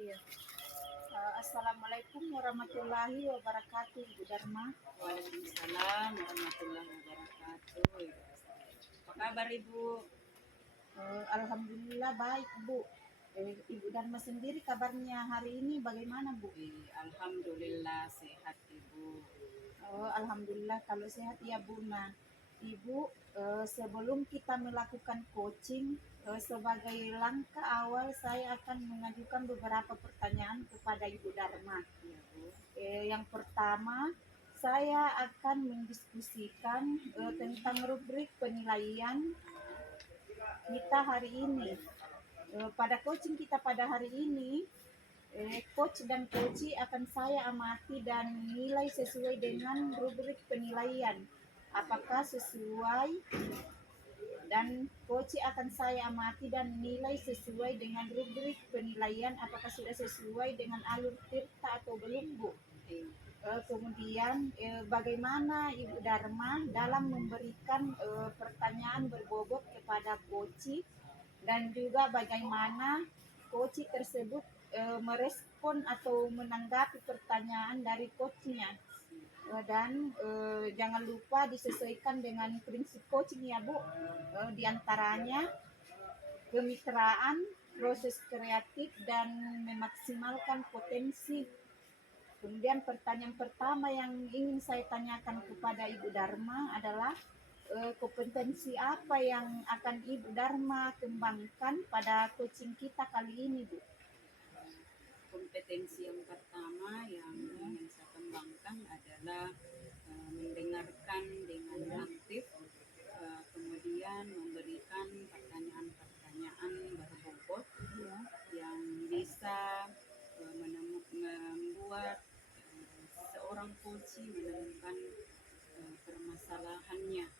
Iya. Assalamualaikum warahmatullahi wabarakatuh, Bu Dharma. Waalaikumsalam warahmatullahi wabarakatuh. Apa kabar Ibu? Alhamdulillah baik, Bu. Ibu Dharma sendiri kabarnya hari ini bagaimana, Bu? Alhamdulillah sehat Ibu. Alhamdulillah kalau sehat ya, Bu. Nah, Ibu, sebelum kita melakukan coaching, sebagai langkah awal saya akan mengajukan beberapa pertanyaan kepada Ibu Dharma. Ya Bu. Yang pertama, saya akan mendiskusikan tentang rubrik penilaian kita hari ini. Pada coaching kita pada hari ini, coach dan coachee akan saya amati dan nilai sesuai dengan rubrik penilaian. Apakah sesuai, dan coachee akan saya amati dan nilai sesuai dengan rubrik penilaian apakah sudah sesuai dengan alur tirta atau belum, Bu. Kemudian bagaimana Ibu Dharma dalam memberikan pertanyaan berbobot kepada coachee, dan juga bagaimana coachee tersebut merespon atau menanggapi pertanyaan dari coachnya. Dan jangan lupa disesuaikan dengan prinsip coaching ya, Bu. Diantaranya kemitraan, proses kreatif, dan memaksimalkan potensi. Kemudian pertanyaan pertama yang ingin saya tanyakan kepada Ibu Dharma adalah kompetensi apa yang akan Ibu Dharma kembangkan pada coaching kita kali ini, Bu? Kompetensi yang pertama yang ingin saya kembangkan adalah mendengarkan dengan aktif, kemudian memberikan pertanyaan-pertanyaan berbobot yang bisa membuat seorang coachee menemukan permasalahannya,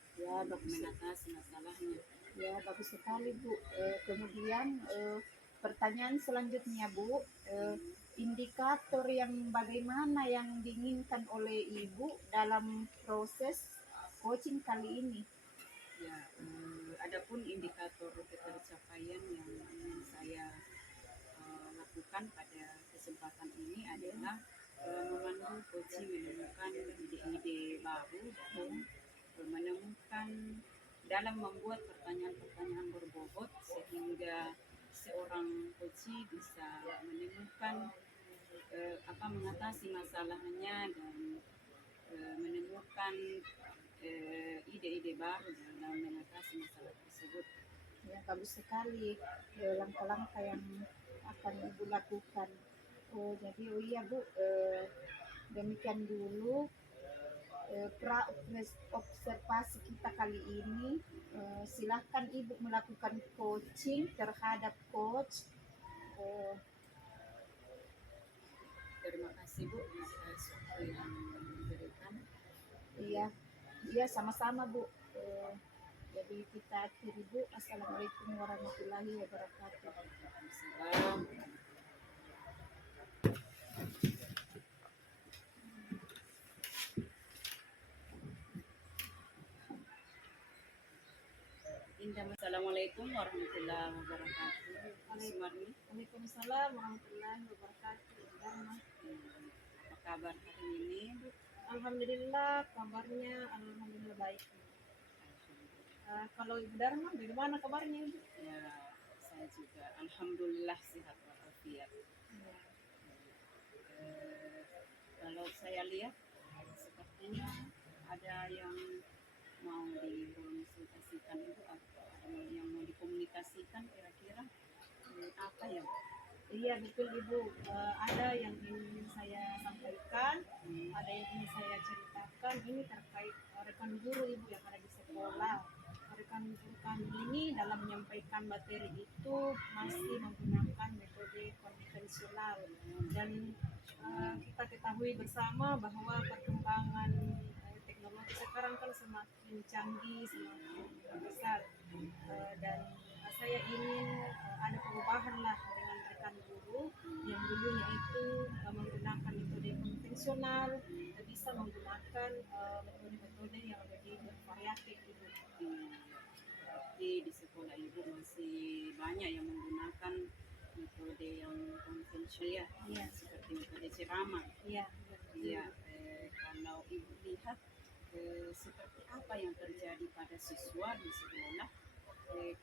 mengatasi masalahnya. Ya, bagus sekali, Bu. Kemudian pertanyaan selanjutnya, Bu, indikator yang bagaimana yang diinginkan oleh Ibu dalam proses coaching kali ini? Ya, adapun indikator ketercapaian yang ingin saya lakukan pada kesempatan ini adalah memandu coaching menemukan ide-ide baru dan menemukan dalam membuat pertanyaan-pertanyaan berbobot sehingga seorang coaching bisa menemukan mengatasi masalahnya dan menemukan ide-ide baru dalam mengatasi masalah tersebut. Ya, bagus sekali langkah-langkah yang akan Ibu lakukan. Jadi iya, Bu, demikian dulu observasi kita kali ini. Silahkan Ibu melakukan coaching terhadap coach. Terima kasih Bu atas waktu yang diberikan. Iya, sama-sama, Bu. Jadi kita akhiri, Bu. Assalamualaikum warahmatullahi wabarakatuh. Waalaikumsalam. Assalamualaikum warahmatullahi wabarakatuh. Waalaikumsalam warahmatullahi wabarakatuh. Apa kabar hari ini, Bu? Alhamdulillah, kabarnya alhamdulillah baik. Kalau Ibu Dharma, bagaimana kabarnya, Ibu? Ya, saya juga alhamdulillah sehat walafiat. Kalau saya lihat sepertinya ada yang mau dikonsultasikan itu atau yang mau dikomunikasikan kira-kira apa ya? Iya betul Ibu, ada yang ingin saya sampaikan, ada yang ingin saya ceritakan. Ini terkait rekan guru Ibu yang ada di sekolah. Rekan guru kami ini dalam menyampaikan materi itu masih menggunakan metode konvensional, dan kita ketahui bersama bahwa perkembangan teknologi sekarang kan semakin canggih, semakin besar, dan saya ingin ada perubahan lah dengan rekan guru yang dulunya itu menggunakan metode konvensional, bisa menggunakan metode-metode yang lebih bervariatif gitu. Berarti di sekolah Ibu masih banyak yang menggunakan metode metode yang konvensional ya, Iya. seperti metode ceramah. Iya. Ya, kalau ibu lihat seperti apa yang terjadi pada siswa di sekolah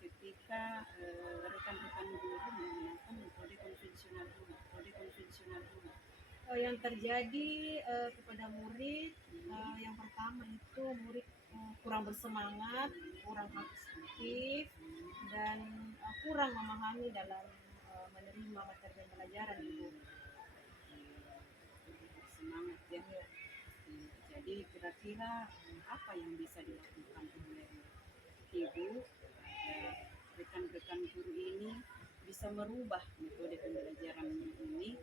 ketika rekan-rekan guru menggunakan metode konvensional ini. Yang terjadi kepada murid, yang pertama itu murid kurang bersemangat, kurang aktif, dan kurang memahami dalam menerima materi pelajaran Ibu. Semangat ya. Jadi kira-kira apa yang bisa dilakukan oleh ibu agar rekan-rekan guru ini bisa merubah metode pembelajaran ini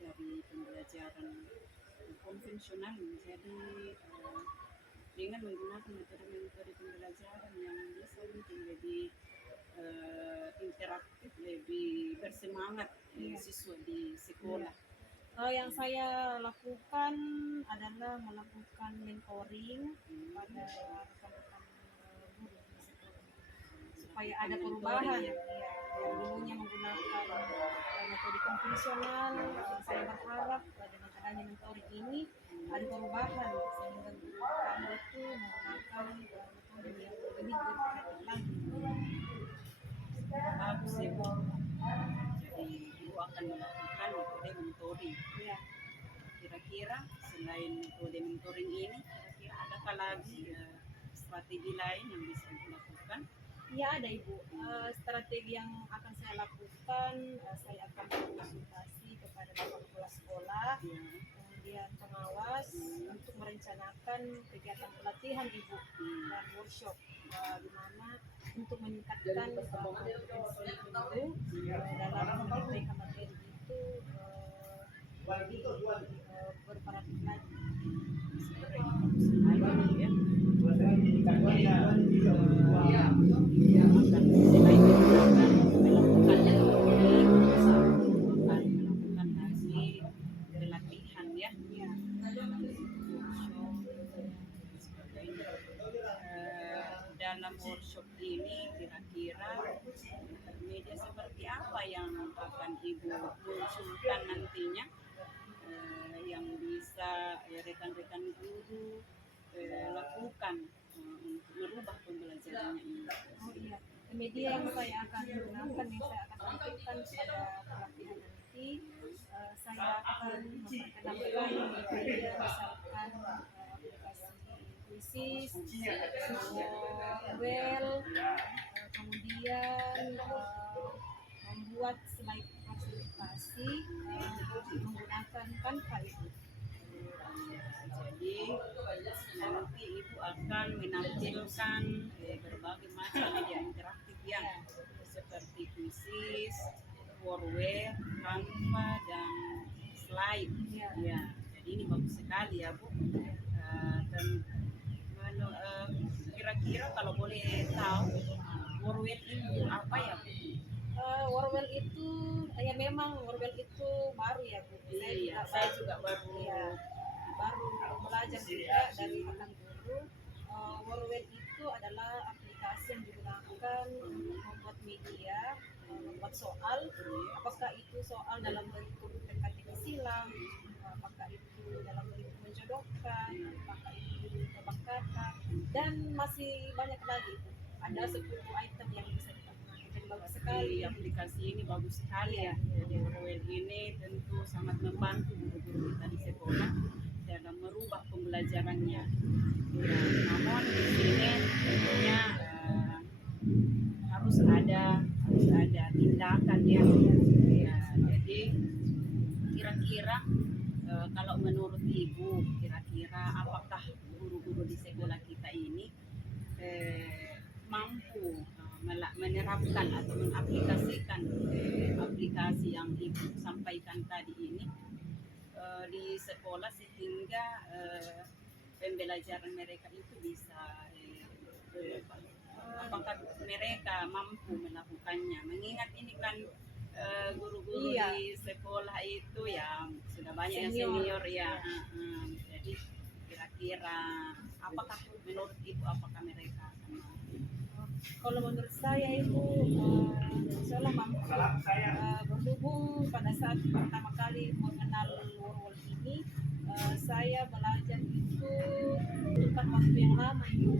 dari pembelajaran konvensional menjadi dengan menggunakan metode-metode pembelajaran yang bisa mungkin lebih interaktif, lebih bersemangat siswa di sekolah. Yang saya lakukan adalah melakukan mentoring pada rekan-rekan guru di sekolah supaya ada perubahan. Ya, yang dulunya menggunakan metode konvensional, saya berharap dengan adanya mentoring ini ada perubahan sehingga guru kami itu menggunakan metode yang lebih kreatif lagi. Bagus ya Bu. Jadi ibu akan melakukan metode mentoring. Ya. Kira-kira selain metode mentoring ini, kira-kira adakah lagi strategi lain yang bisa ibu lakukan? Ya ada Ibu, strategi yang akan saya lakukan, saya akan berkonsultasi kepada bapak kepala sekolah, kemudian pengawas untuk merencanakan kegiatan pelatihan Ibu dan workshop di mana untuk meningkatkan kompetensi guru dalam menyampaikan materi itu lebih berperan lagi. Dalam workshop ini kira-kira media seperti apa yang akan ibu munculkan nantinya yang bisa rekan-rekan guru lakukan untuk merubah pembelajarannya ini? Oh iya, media yang saya akan gunakan, yang saya akan sampaikan pada pelatihan nanti, saya akan memperkenalkan media misalkan aplikasi Quizzes, Well, kemudian membuat slide presentasi menggunakan Canva itu. Jadi nanti ibu akan menampilkan berbagai macam media interaktif ya, seperti Quizzes, Wordware, Canva, dan slide. Ya, jadi ini bagus sekali ya Bu. Dan kira-kira kalau boleh tahu Wordware itu apa ya Bu? Wordware itu ya memang Wordware itu baru ya Bu. Saya juga baru. Ya, baru belajar juga dari rekan guru. Wordware itu adalah aplikasi yang digunakan untuk membuat media, membuat soal. Apakah itu soal dalam bentuk teka-teki silang, apakah itu dalam bentuk menjodohkan, apakah itu tebak kata, dan masih banyak lagi. Ada 10 item yang bisa kita gunakan. Jadi bagus sekali. Aplikasi ini bagus sekali ya. Jadi Wordware ini tentu sangat membantu guru-guru kita di sekolah dalam merubah pembelajarannya. Ya, namun di sini tentunya harus ada tindakan ya. Ya, jadi kira-kira kalau menurut ibu, kira-kira apakah guru-guru di sekolah kita ini mampu menerapkan atau mengaplikasikan aplikasi yang ibu sampaikan tadi ini di sekolah sehingga pembelajaran mereka itu bisa apakah mereka mampu melakukannya, mengingat ini kan guru-guru di sekolah itu ya sudah banyak yang senior ya. Jadi kira-kira apakah menurut ibu apakah mereka akan mampu? Kalau menurut saya Ibu, seolah mampu berhubung pada saat pertama kali mengenal Worwol ini, saya belajar itu bukan waktu yang lama Ibu.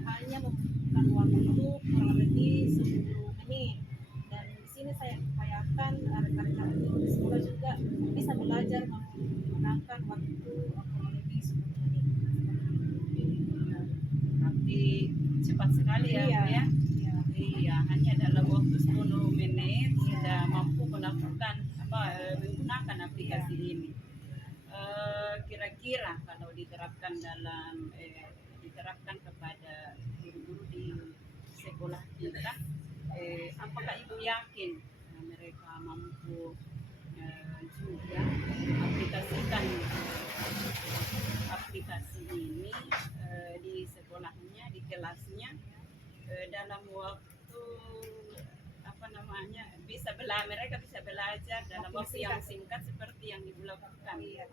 Hanya membutuhkan waktu kurang lebih 10 menit. Dan di sini saya upayakan rekan-rekan guru di sekolah juga bisa belajar menggunakan waktu kurang lebih 10 menit. Berarti cepat sekali ya, Bu ya. Iya. Iya, hanya dalam waktu 10 menit sudah mampu melakukan menggunakan aplikasi ini. Kira-kira kalau diterapkan kepada guru-guru di sekolah kita, apakah Ibu yakin mereka mampu juga aplikasikan aplikasi ini di sekolahnya, di kelasnya, dalam waktu mereka bisa belajar dalam waktu yang singkat seperti yang Ibu lakukan. Iya.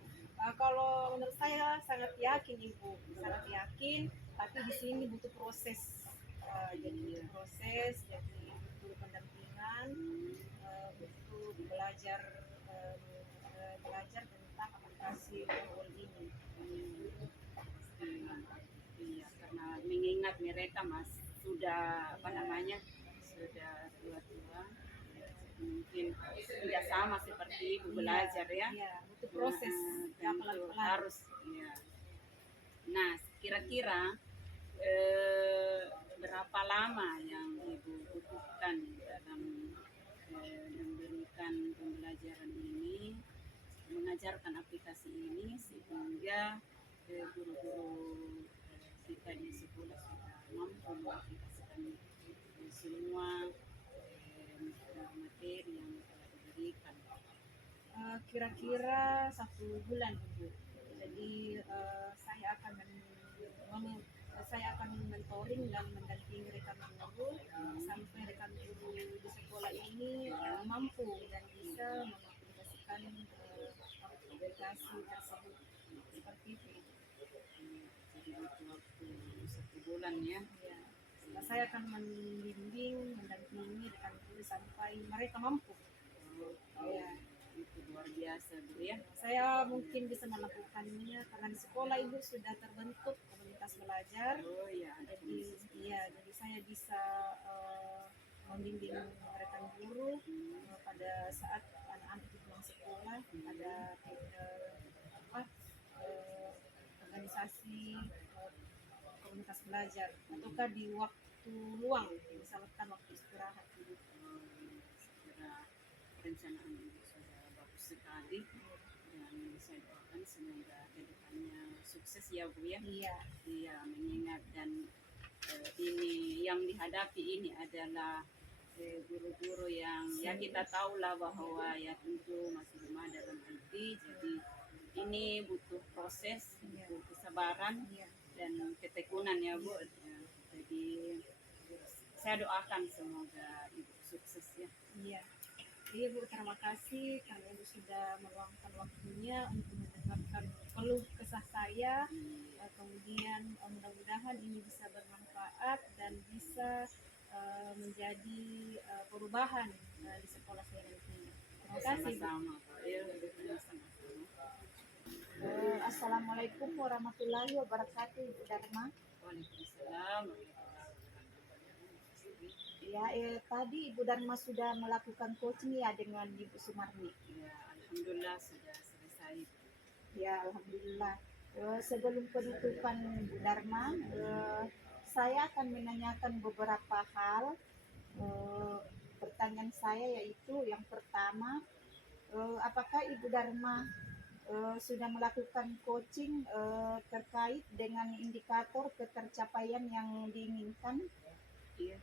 Kalau menurut saya sangat yakin Ibu, sangat yakin. Tapi di sini butuh proses, jadi butuh pendampingan, butuh belajar tentang aplikasi Worwol ini. Iya, karena mengingat mereka sudah sudah tua-tua, mungkin tidak sama seperti Ibu belajar ya. Iya, butuh proses. Nah, tentu harus ya. Nah, kira-kira berapa lama yang Ibu butuhkan dalam memberikan pembelajaran ini, mengajarkan aplikasi ini sehingga guru-guru kita di sekolah sudah mampu mengaplikasikan semua materi yang telah diberikan. Kira-kira 1 bulan Ibu. Jadi saya akan mentoring dan mendampingi rekan guru sampai rekan guru di sekolah ini mampu dan bisa mengaplikasikan aplikasi tersebut seperti itu. Jadi butuh waktu 1 bulan ya. Ya. Saya akan membimbing, mendampingi rekan guru sampai mereka mampu. Ya. Itu luar biasa Bu ya. Saya mungkin bisa melakukannya karena di sekolah Ibu sudah terbentuk komunitas belajar. Oh ya. Jadi saya bisa membimbing rekan guru pada saat anak-anak itu pulang sekolah, ada organisasi komunitas belajar ataukah di waktu luang, misalkan waktu istirahat gitu. Perencanaan Ibu sudah bagus sekali dan saya doakan semoga kedepannya sukses ya Bu ya. Iya, mengingat dan ini yang dihadapi ini adalah guru-guru yang ya kita tahulah bahwa ya tentu masih lemah dalam IT, jadi ini butuh proses, butuh kesabaran dan ketekunan ya Bu. Ya, jadi saya doakan semoga Ibu sukses ya. Iya Bu, terima kasih karena Ibu sudah meluangkan waktunya untuk mendengarkan keluh kesah saya. Kemudian mudah-mudahan ini bisa bermanfaat dan bisa menjadi perubahan di sekolah saya nanti. Terima kasih Bu. Sama-sama. Assalamualaikum warahmatullahi wabarakatuh Ibu Dharma. Waalaikumsalam. Ya, tadi Ibu Dharma sudah melakukan coaching ya dengan Ibu Sumarni. Ya, alhamdulillah sudah selesai. Ya, alhamdulillah. Sebelum penutupan Bu Dharma, saya akan menanyakan beberapa hal. Pertanyaan saya yaitu yang pertama, apakah Ibu Dharma sudah melakukan coaching terkait dengan indikator ketercapaian yang diinginkan? Iya.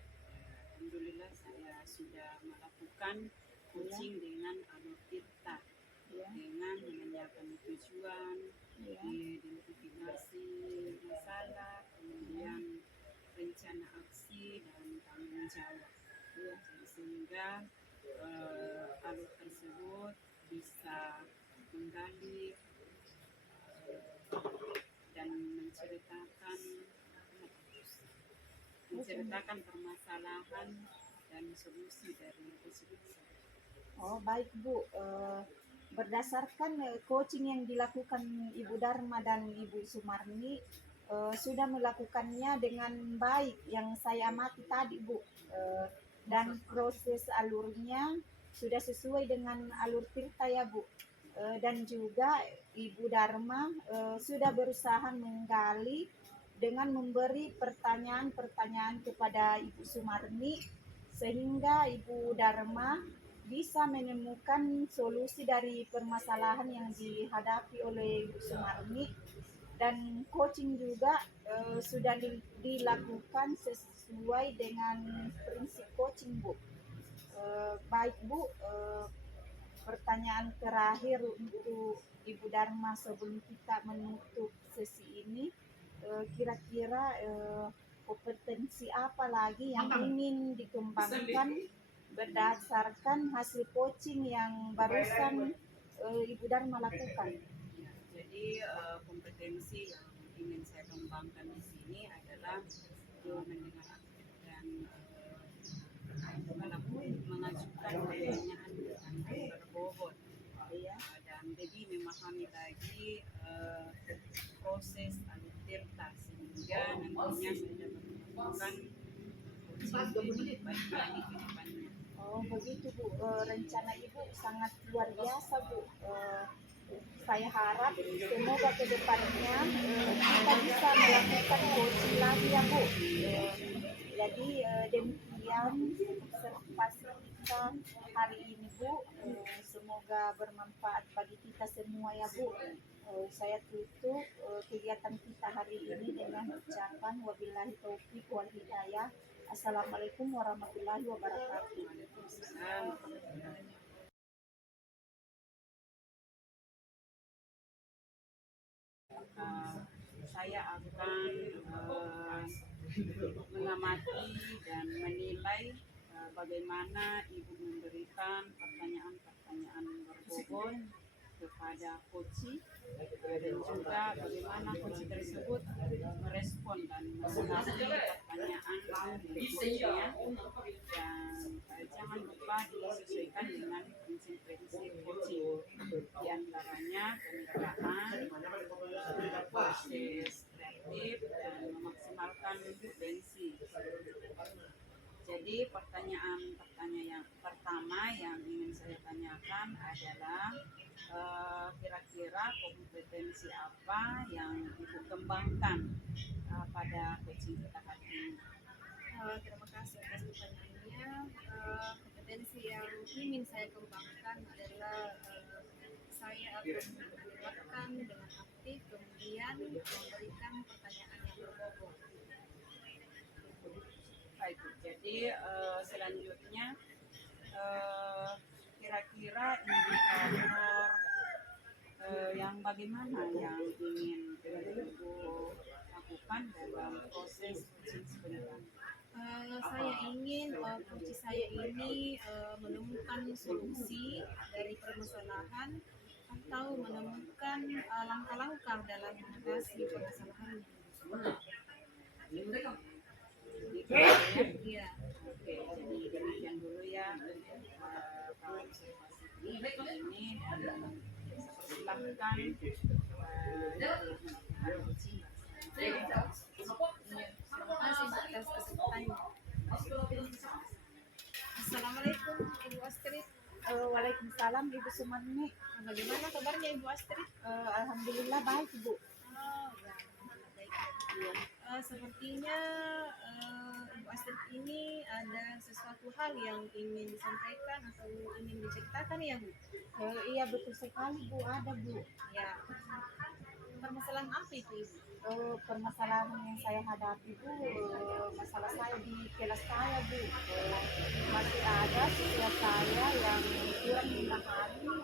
Alhamdulillah saya sudah melakukan coaching dengan Alur Tirta, dengan menanyakan tujuan, identifikasi masalah, kemudian rencana aksi dan tanggung jawab. Jadi sehingga alur tersebut bisa menggali dan menceritakan menceritakan permasalahan dan solusi dari tersebut. Oh baik Bu. Berdasarkan coaching yang dilakukan Ibu Dharma dan Ibu Sumarni, sudah melakukannya dengan baik yang saya amati tadi Bu. Dan proses alurnya sudah sesuai dengan alur tirta ya Bu. Dan juga Ibu Dharma sudah berusaha menggali dengan memberi pertanyaan-pertanyaan kepada Ibu Sumarni, sehingga Ibu Dharma bisa menemukan solusi dari permasalahan yang dihadapi oleh Ibu Sumarni. Dan coaching juga sudah dilakukan sesuai dengan prinsip coaching Bu. Baik Bu, pertanyaan terakhir untuk Ibu Dharma sebelum kita menutup sesi ini, kira-kira kompetensi apa lagi yang ingin dikembangkan berdasarkan hasil coaching yang barusan Ibu Dharma lakukan? Jadi kompetensi yang ingin saya kembangkan di sini adalah mendengar aktif dan mengajukan pertanyaan dengan berbobot, dan jadi memahami lagi proses alur tirta sehingga nantinya saya dapat melakukan coaching lebih baik lagi ke depannya. Oh begitu Bu. Rencana Ibu sangat luar biasa Bu. Saya harap semoga ke depannya kita bisa melakukan coaching lagi ya Bu. Jadi demikian observasi kita hari ini Bu. Semoga bermanfaat bagi kita semua ya Bu. Saya tutup kegiatan kita hari ini dengan ucapan wabillahi taufiq wal hidayah. Assalamualaikum warahmatullahi wabarakatuh. Saya akan mengamati dan menilai bagaimana Ibu memberikan pertanyaan-pertanyaan berbobot kepada coach, dan juga bagaimana coach tersebut merespon dan menanggapi pertanyaan dari coachnya, dan jangan lupa disesuaikan dengan prinsip-prinsip coaching, di antaranya kemitraan, proses kreatif, dan memaksimalkan potensi. Jadi pertanyaan yang pertama yang ingin saya tanyakan adalah kira-kira kompetensi apa yang Ibu kembangkan pada coaching kita hari ini? Terima kasih atas pertanyaannya. Kompetensi yang ingin saya kembangkan adalah saya akan mendengarkan dengan aktif, kemudian memberikan pertanyaan yang berbobot. Baik, jadi selanjutnya kira-kira indikator yang bagaimana yang ingin Ibu lakukan dalam proses coaching sebenarnya? Saya ingin coach saya ini menemukan solusi dari permasalahan atau menemukan langkah-langkah dalam mengatasi permasalahan. Gitu ya. Iya. Oke, jadi demikian dulu ya observasi ini, dan silahkan coaching. Terima kasih atas kesempatannya. Assalamualaikum Ibu Astrid. Waalaikumsalam Ibu Sumarni. Bagaimana kabarnya Ibu Astrid? Alhamdulillah baik Bu. Baik. Sepertinya Ibu Astrid ini ada sesuatu hal yang ingin disampaikan atau ingin diceritakan ya Bu? Iya betul sekali Bu, ada Bu. Ya. Permasalahan apa itu Ibu? Permasalahan yang saya hadapi Bu, masalah saya di kelas saya Bu. Masih ada siswa saya yang kurang memahami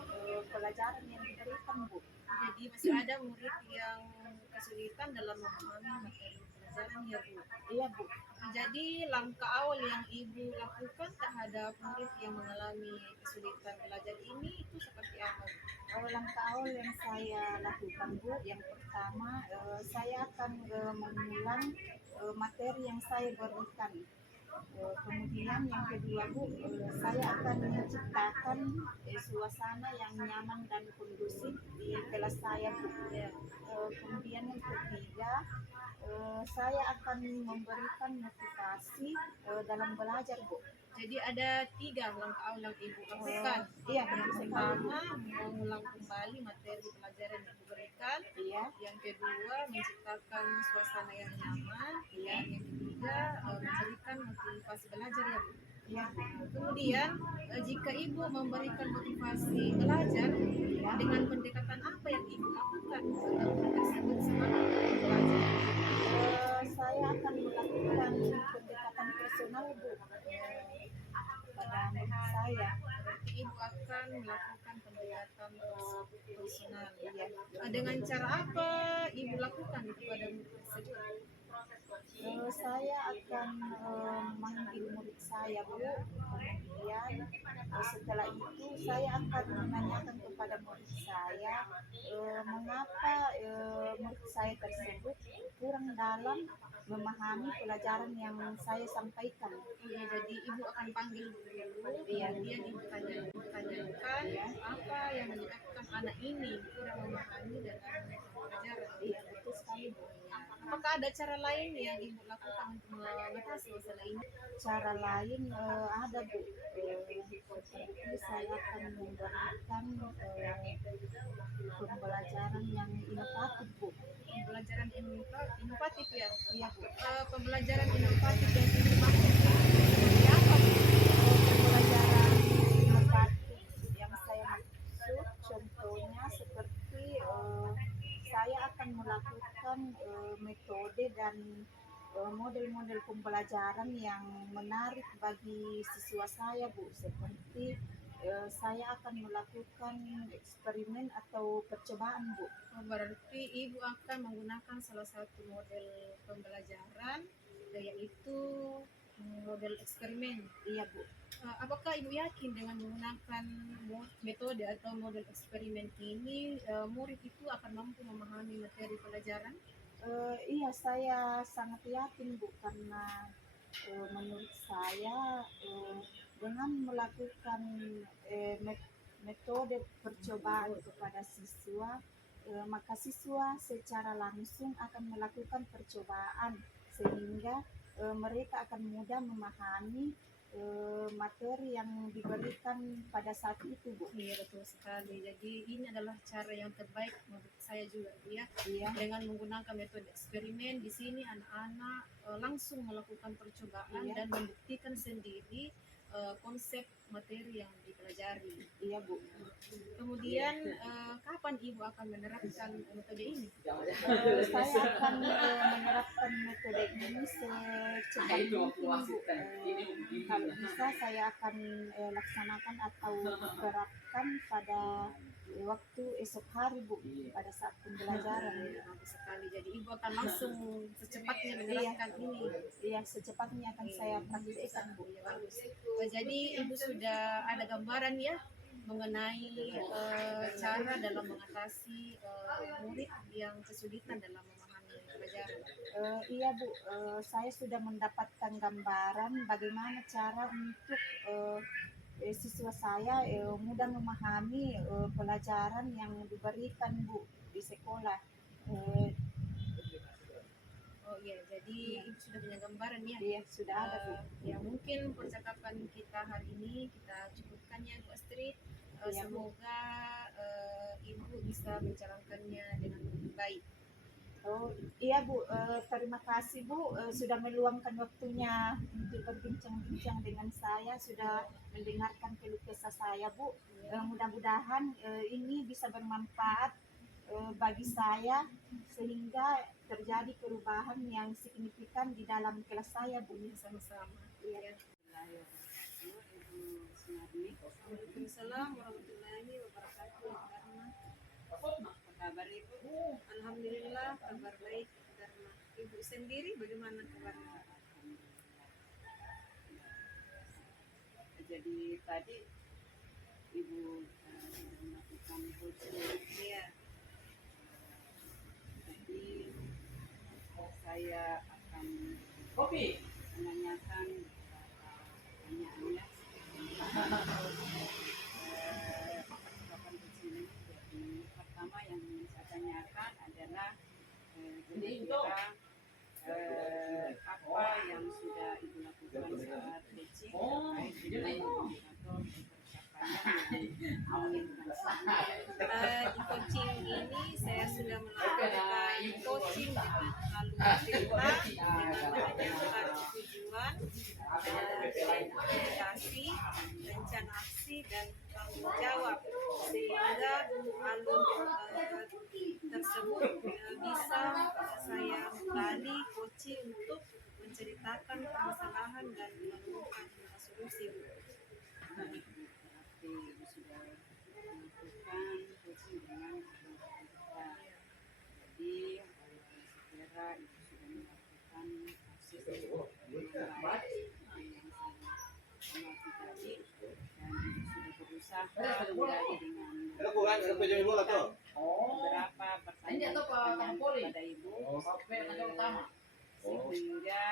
pelajaran yang diberikan Bu. Jadi masih ada murid yang kesulitan dalam memahami materi pelajaran. pelajaran ya Bu. Iya Bu. Jadi langkah awal yang Ibu lakukan terhadap murid yang mengalami kesulitan belajar ini itu seperti apa Bu? Langkah awal yang saya lakukan Bu, yang pertama saya akan mengulang materi yang saya berikan. Kemudian yang kedua Bu, saya akan menciptakan suasana yang nyaman dan kondusif di kelas saya Bu. Kemudian yang ketiga, saya akan memberikan motivasi dalam belajar Bu. Jadi ada 3 langkah awal yang Ibu lakukan. Iya, Yang betul sekali. pertama mengulang kembali materi pelajaran yang diberikan. Iya, Yang kedua menciptakan suasana yang nyaman. Yang ketiga memberikan motivasi belajar ya Bu. iya Bu. Kemudian jika Ibu memberikan motivasi belajar, dengan pendekatan apa yang Ibu lakukan agar murid tersebut semangat untuk belajar? Saya akan melakukan pendekatan personal Bu pada murid saya. Berarti Ibu akan melakukan pendekatan personal. Iya. Dengan cara apa Ibu lakukan kepada murid tersebut? Saya akan memanggil murid saya Bu. Kemudian setelah itu saya akan menanyakan kepada murid saya mengapa murid saya tersebut kurang dalam memahami pelajaran yang saya sampaikan. Ya, jadi Ibu akan panggil dulu, Iya. kemudian Ibu tanyakan apa yang menyebabkan anak ini kurang memahami dalam pelajaran. Iya, betul sekali Bu. Apakah ada cara lain yang Ibu lakukan untuk mengatasi masalah ini? Cara lain ada Bu, seperti saya akan memberikan pembelajaran yang inovatif Bu. Pembelajaran inovatif ya. Iya Bu. Pembelajaran inovatif yang Ibu maksud seperti apa Bu? Pembelajaran inovatif yang saya maksud contohnya seperti saya akan melakukan metode dan model-model pembelajaran yang menarik bagi siswa saya Bu, seperti saya akan melakukan eksperimen atau percobaan Bu. Berarti Ibu akan menggunakan salah satu model pembelajaran yaitu model eksperimen. Iya Bu. Apakah Ibu yakin dengan menggunakan metode atau model eksperimen ini murid itu akan mampu memahami materi pelajaran? Iya, saya sangat yakin Bu, karena menurut saya dengan melakukan metode percobaan kepada siswa, maka siswa secara langsung akan melakukan percobaan sehingga mereka akan mudah memahami materi yang diberikan pada saat itu Bu. Iya betul sekali. Jadi ini adalah cara yang terbaik menurut saya juga ya. Iya. Dengan menggunakan metode eksperimen di sini anak-anak langsung melakukan percobaan Iya. dan membuktikan sendiri konsep materi yang dipelajari. Iya Bu. Kemudian kapan Ibu akan menerapkan metode ini? Saya akan menerapkan metode ini secepat mungkin Bu. Kalau bisa saya akan laksanakan atau terapkan pada waktu esok hari Bu, pada saat pembelajaran. Bagus sekali. Jadi Ibu akan langsung secepatnya menerapkan ini. Iya, secepatnya akan saya praktekkan Bu. Ya, bagus. Jadi Ibu sudah ada gambaran ya mengenai cara dalam mengatasi murid yang kesulitan dalam memahami pelajaran. Iya Bu, saya sudah mendapatkan gambaran bagaimana cara untuk siswa saya mudah memahami pelajaran yang diberikan Bu di sekolah. Oh iya, jadi Ibu sudah punya gambaran ya. Iya, sudah ada Bu. Ya mungkin percakapan kita hari ini kita cukupkan ya Bu Astrid. Iya, Bu. Semoga Ibu bisa menjalankannya dengan baik. Oh iya Bu, terima kasih Bu sudah meluangkan waktunya untuk berbincang-bincang dengan saya, sudah mendengarkan keluh kesah saya Bu. Mudah-mudahan ini bisa bermanfaat bagi saya sehingga terjadi perubahan yang signifikan di dalam kelas saya Bu. Sama-sama. Iya. Waalaikumsalam warahmatullahi wabarakatuh. Karena Kabar Ibu? alhamdulillah kabar baik karena Ibu sendiri bagaimana kabarnya? Jadi tadi Ibu sudah melakukan coaching. Iya. Jadi saya akan menanyakan pertanyaannya. Kapan coaching ini? Jadi pertama yang ingin saya tanyakan adalah kira-kira apa yang sudah Ibu lakukan saat coaching terkait dengan indikator pencapaian yang Di coaching ini saya sudah melakukan coaching dengan alur cerita dengan menanyakan tujuan, komunikasi, rencana aksi dan tanggung jawab sehingga alur tersebut bisa saya gali coaching untuk menceritakan permasalahan dan menemukan solusi. berarti Ibu sudah melakukan coaching dengan kita. Jadi sekira Ibu sudah melakukan proses dengan baik seperti yang saya amati tadi, dan Ibu sudah berusaha menggali dengan beberapa pertanyaan kepada Ibu sehingga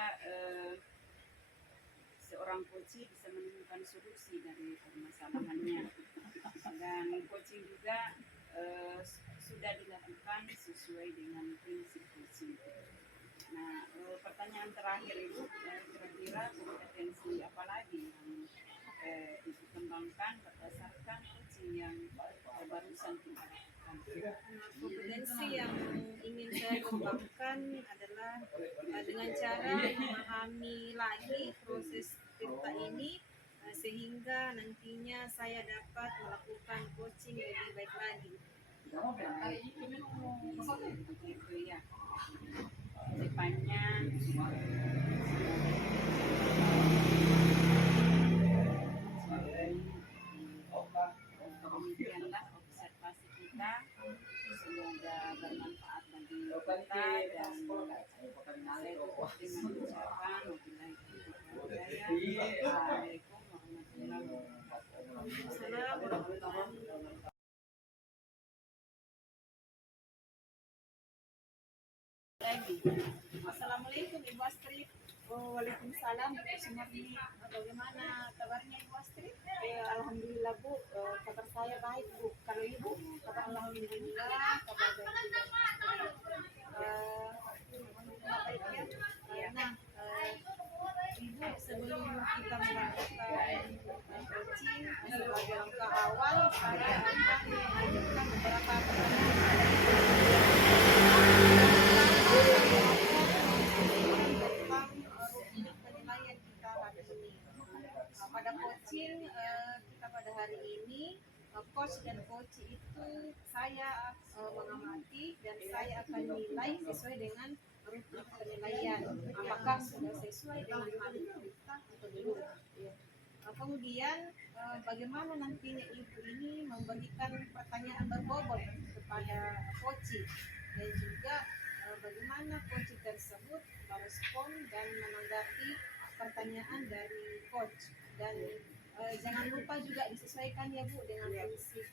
seorang coach bisa menemukan solusi dari permasalahannya, dan coaching juga sudah dilakukan sesuai dengan prinsip coaching. Nah, pertanyaan terakhir Ibu, kira-kira kompetensi apa lagi yang Ibu kembangkan berdasarkan coaching yang barusan kita lakukan? Kompetensi yang ingin saya kembangkan adalah dengan cara memahami lagi proses cerita ini sehingga nantinya saya dapat melakukan coaching lebih baik lagi. Begitu ya. Depannya demikianlah observasi kita, semoga bermanfaat bagi kita, dan saya tutup dengan ucapan wabillahi taufiq wal hidayah. Assalamualaikum warahmatullahi wabarakatuh. Assalamualaikum. Assalamualaikum Ibu Astrid. Waalaikumsalam Ibu Sumarni. Bagaimana kabarnya Ibu Astrid? Alhamdulillah Bu, kabar saya baik Bu. Kalau Ibu, kabar alhamdulillah, kabar baik juga. Baik ya. Nah, Ibu sebelum kita melakukan coaching sebagai langkah awal, saya akan mengajukan beberapa pertanyaan tentang rutinitas penilaian kita hari ini. Pada coaching kita pada hari ini, coach dan coach itu saya mengamati dan saya akan nilai sesuai dengan rutinitas penilaian. Apakah sudah sesuai dengan hal kita atau belum? Ya. Kemudian bagaimana nantinya ibu ini memberikan pertanyaan berbobot kepada coach, dan juga bagaimana coach tersebut merespon dan menanggapi pertanyaan dari coach, dan jangan lupa juga disesuaikan ya Bu dengan prinsip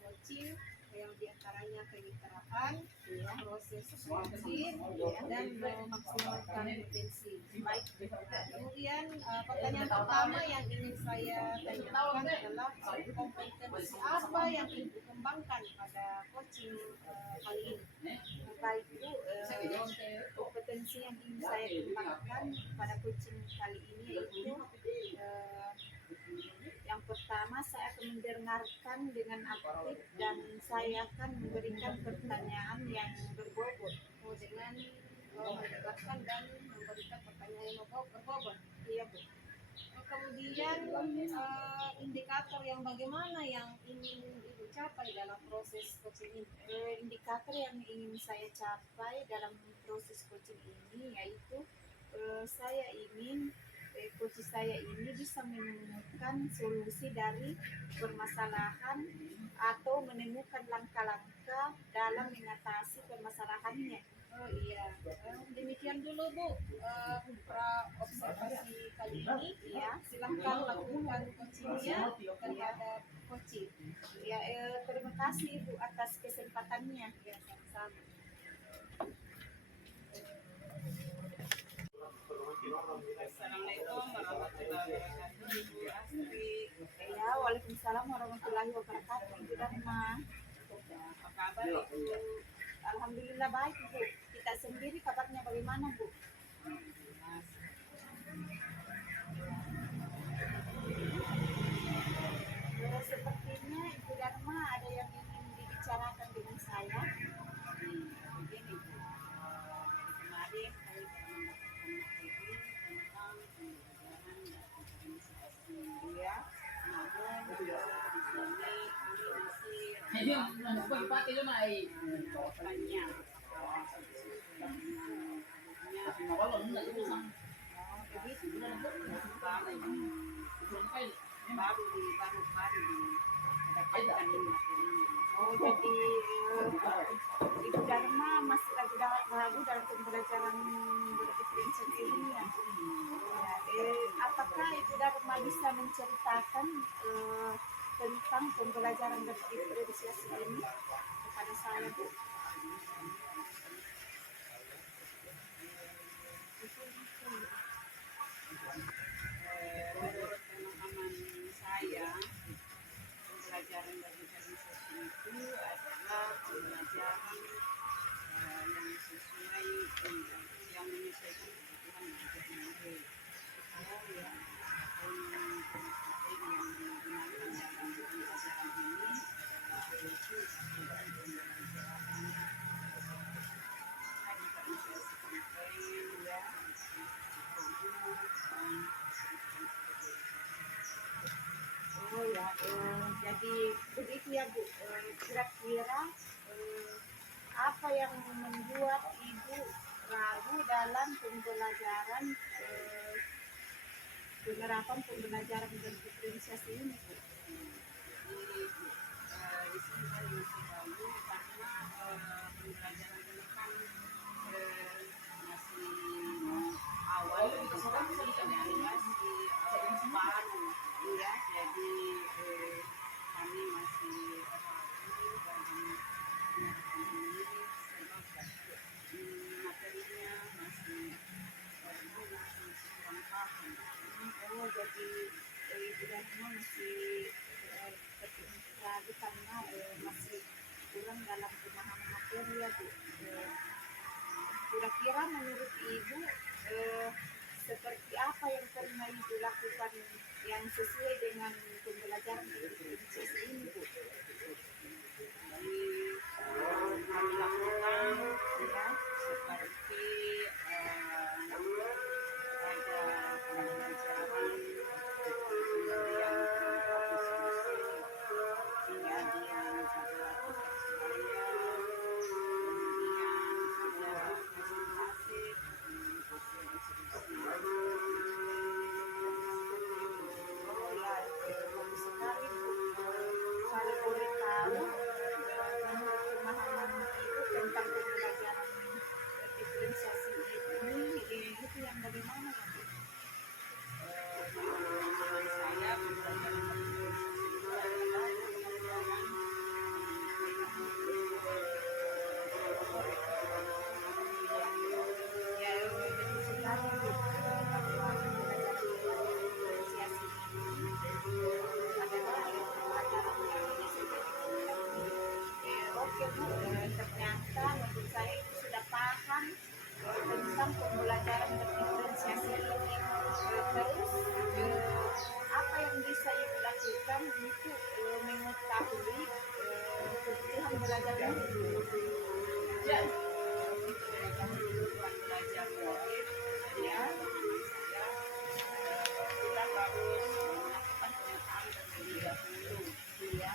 coaching yang diantaranya kemitraan, proses coaching, dan memaksimalkan potensi. Baik. Kemudian pertanyaan pertama yang ingin saya tanyakan adalah kompetensi apa yang Ibu kembangkan pada coaching kali ini? Baik Bu, kompetensi yang ingin saya kembangkan pada coaching kali ini yaitu yang pertama, saya akan mendengarkan dengan aktif dan saya akan memberikan pertanyaan yang berbobot dengan mendengarkan dan memberikan pertanyaan yang berbobot. Iya Bu. Kemudian indikator yang bagaimana yang ingin Ibu capai dalam proses coaching ini? Indikator yang ingin saya capai dalam proses coaching ini yaitu saya ingin coach saya ini bisa menemukan solusi dari permasalahan atau menemukan langkah-langkah dalam mengatasi permasalahannya. Oh iya, demikian dulu Bu pra observasi kali ini. Ya, silahkan lakukan coachingnya terhadap coaching. Ya, terima kasih Ibu atas kesempatannya. Ya, sama-sama. Assalamualaikum warahmatullahi wabarakatuh. Ibu Astri, Ya, waalaikumsalam warahmatullahi wabarakatuh. Ibu Dharma. apa kabar Ibu? Alhamdulillah baik Bu. Kita sendiri kabarnya bagaimana Bu? Mas, Sepertinya Ibu Dharma ada yang ingin dibicarakan dengan saya. begini Bu, jadi kemarin kami telah mendapatkan materi tentang pembelajaran dan organisasi. Ya. Namun di sini kami masih Ayun, pagpati yun ay jawabannya. makolong na ito sa Begitu. Baru didapatkan ini materinya. Oh, jadi Ibu Dharma masih ragu dalam pembelajaran berdifferensiasi ini ya. Ya, apakah Ibu Dharma bisa menceritakan tentang pembelajaran berdifferensiasi ini kepada saya Bu? Menurut pemahaman saya, pembelajaran berdifferensiasi itu adalah pembelajaran yang sesuai yang menyesuaikan kebutuhan murid-murid. Oh ya, materi yang digunakan dalam pembelajaran ini yaitu pembelajaran diferensiasi konten ya, Oh ya, jadi begitu ya Bu. Kira-kira apa yang membuat Ibu ragu dalam pembelajaran penerapan pembelajaran berdifferensiasi ini Bu? Di sini saya masih ragu karena pembelajaran ini kan masih awal dan masih baru ya, jadi kami masih ragu dalam ini sebab materinya masih kurang paham. Oh, jadi Ibu Dharma masih ragu karena masih kurang dalam pemahaman materi ya Bu. Kira-kira menurut Ibu seperti apa yang pernah Ibu lakukan yang sesuai dengan pembelajaran berdifferensiasi ini Bu? Jadi kami lakukan ya seperti ada pembelajaran kemudian kemudian juga saya kemudian ada presentasi hasil diskusi. Oh ya, bagus sekali Bu. Saya boleh tahu menurut pemahaman Ibu tentang pembelajaran diferensiasi ini itu yang bagaimana ya Bu? Menurut saya pembelajaran itu adalah pembelajaran Ya, betul sekali Bu. Bahwa pembelajaran diferensiasi ini adalah pembelajaran yang disesuaikan. Oke Bu, ternyata menurut saya itu sudah paham tentang pembelajaran berdifferensiasi ini. Terus apa yang bisa Ibu lakukan untuk mengetahui kebutuhan belajar murid? ya kebutuhan belajar murid ya saya kita harus melakukan pemetaan terlebih dahulu ya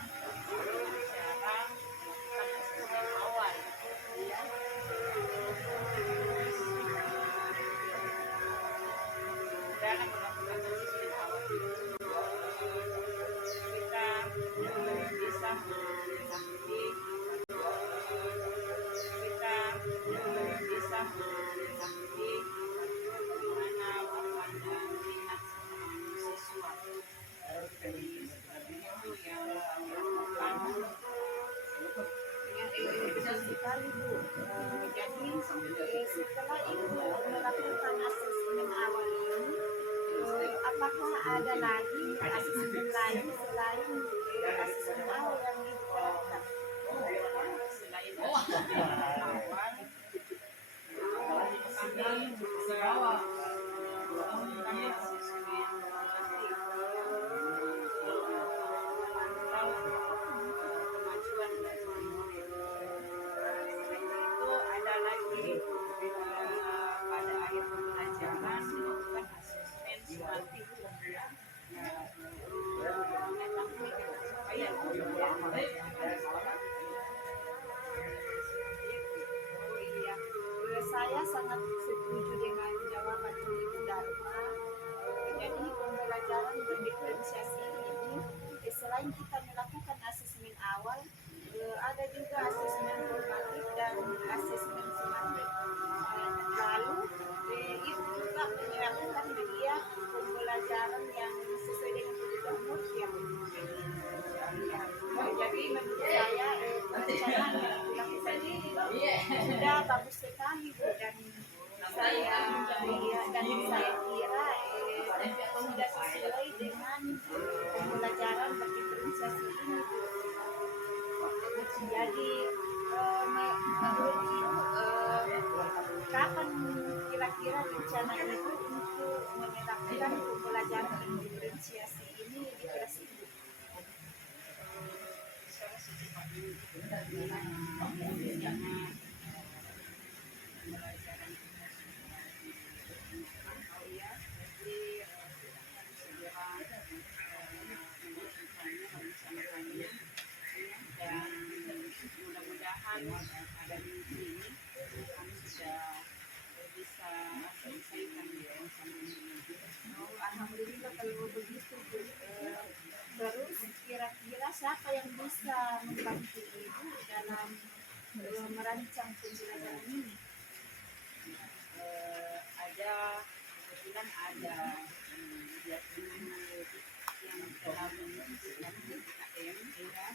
dengan cara melakukan asesmen awal ya dalam melakukan asesmen awal itu kita bisa mengetahui kita ada lagi asesmen lain selain asesmen awal yang diterapkan. Selain asesmen awal, kami juga kami asesmen nanti memantau kemajuan dari murid. Selain itu ada lagi pada akhir pembelajaran dilakukan asesmen sumatif mengetahui pencapaian pembelajaran. Oh iya, saya sangat setuju dengan jawaban Ibu Dharma. Jadi pembelajaran berdiferensiasi ini, selain kita melakukan asesmen awal, ada juga asesmen formatif dan asesmen sumatif. Lalu itu juga menyerahkan media pembelajaran yang sesuai dengan kebutuhan murid ya. Jadi menurut saya perencanaan yang dilakukan ini sudah bagus sekali Bu, dan saya kira sudah sesuai dengan pembelajaran berdiferensiasi ini Bu. Jadi menurut Ibu kapan kira-kira rencana Ibu untuk menerapkan pembelajaran berdiferensiasi ini di kelas Ibu? Saya secepatnya karena pembelajaran oh ya, jadi segera melaksanakannya dan mudah-mudahan pada minggu ini kami sudah bisa selesaikan bersama ini. Oh, alhamdulillah kalau begitu Bu. Terus kira-kira siapa yang bisa membantu Ibu dalam merancang pembelajaran ini? Ada kebetulan ada dia guru yang telah mengikuti PKM ya,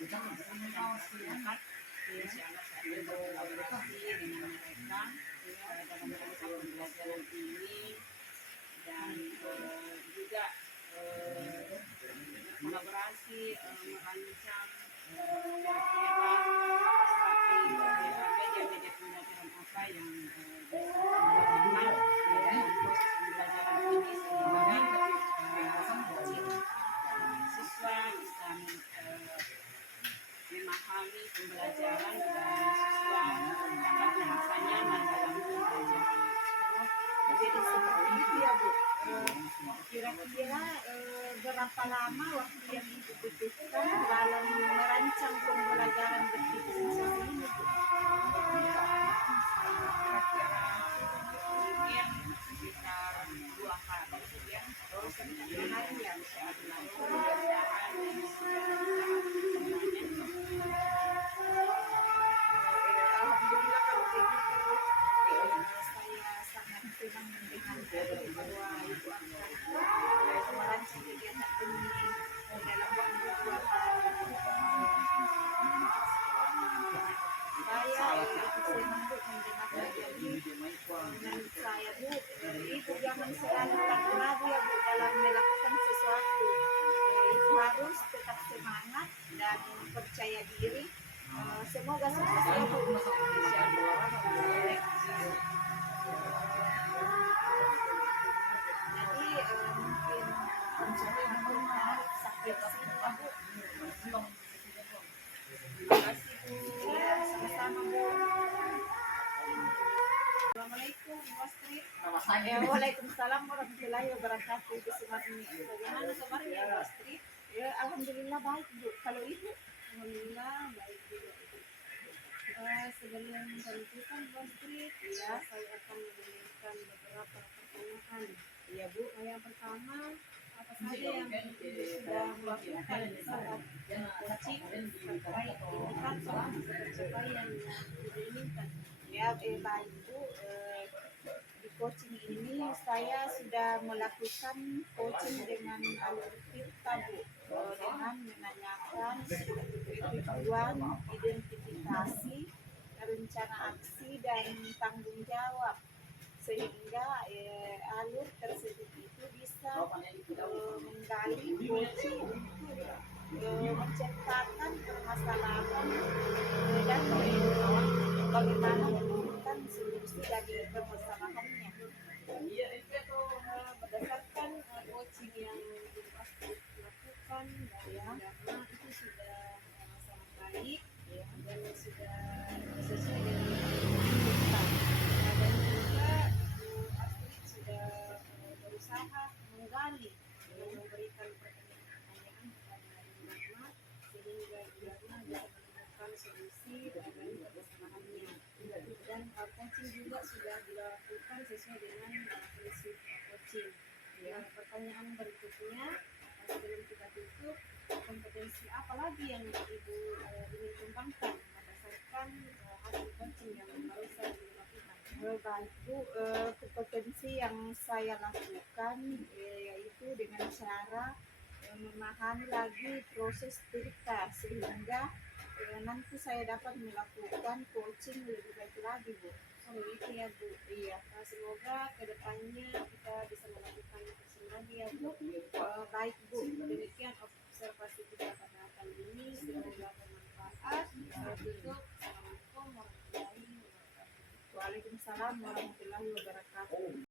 masyarakat. Insya Allah saya berkolaborasi dengan mereka dalam rangka pembelajaran ini dan juga kolaborasi merancang kira-kira strategi media-media pembelajaran apa yang dilakukan dalam proses pembelajaran ini sehingga siswa bisa memahami pembelajaran dan siswa dapat merasa nyaman dalam pembelajaran. Jadi seperti itu ya Bu. Kira-kira berapa lama waktu yang dibutuhkan dalam merancang pembelajaran berdiferensiasi ini Bu? Kira-kira mungkin sekitar 2 hari ya. Terus hari yang saya lakukan mudah-mudahan Alhamdulillah kalau begitu Bu. Saya sangat senang mendengar bahwa Ibu akan merancang kegiatan ini dalam waktu 2 hari. Saya ikut senang Bu mendengar kajian ini. Menurut saya Bu, Ibu jangan selalu ragu-ragu ya Bu dalam melakukan sesuatu. Ibu harus tetap semangat dan percaya diri. Semoga sukses ya Bu. Jadi mungkin sampai ke sini ya Bu. terima kasih Bu. Ya, sama-sama Bu. Assalamualaikum Bu Astrid. Waalaikumsalam warahmatullahi wabarakatuh. Bu Sumarni. Bagaimana kabarnya Bu Astrid? Ya, alhamdulillah baik Bu. Kalau Ibu? Alhamdulillah baik juga. Sebelum menentukan Bu Astrid, ya saya akan memberikan beberapa pertanyaan. Iya Bu. Yang pertama, apa saja yang Ibu sudah melakukan saat coaching terkait indikator pencapaian yang Ibu inginkan? Ya, baik Bu. Di coaching ini saya sudah melakukan coaching dengan alur Tirta Bu. Dengan menanyakan tujuan, identifikasi, rencana aksi dan tanggung jawab, sehingga alur tersebut itu bisa menggali coaching untuk menciptakan permasalahan dan bagaimana menemukan solusi dari permasalahannya. Berdasarkan coaching yang Ibu Astrid lakukan dari agama itu sudah sangat baik dan sudah sesuai dengan kita. Dan juga Bu Astrid sudah berusaha menggali dan memberikan pertanyaan-pertanyaan kepada Ibu Rahma sehingga Ibu Rahma bisa menemukan solusi dari permasalahannya. Dan coaching juga sudah dilakukan sesuai dengan prinsip coaching. Pertanyaan berikutnya sebelum kita tutup, kompetensi apa lagi yang Ibu ingin kembangkan berdasarkan hasil coaching yang barusan dilakukan? Baik Bu, kompetensi yang saya lakukan yaitu dengan cara memahami lagi proses cerita sehingga nanti saya dapat melakukan coaching lebih baik lagi Bu. Oh begitu ya Bu. Iya. Semoga kedepannya kita bisa melakukan coaching lagi ya Bu. Baik Bu. Demikian observasi kita pada kali ini, semoga bermanfaat. Saya tutup. Assalamualaikum warahmatullahi wabarakatuh. Waalaikumsalam warahmatullahi wabarakatuh.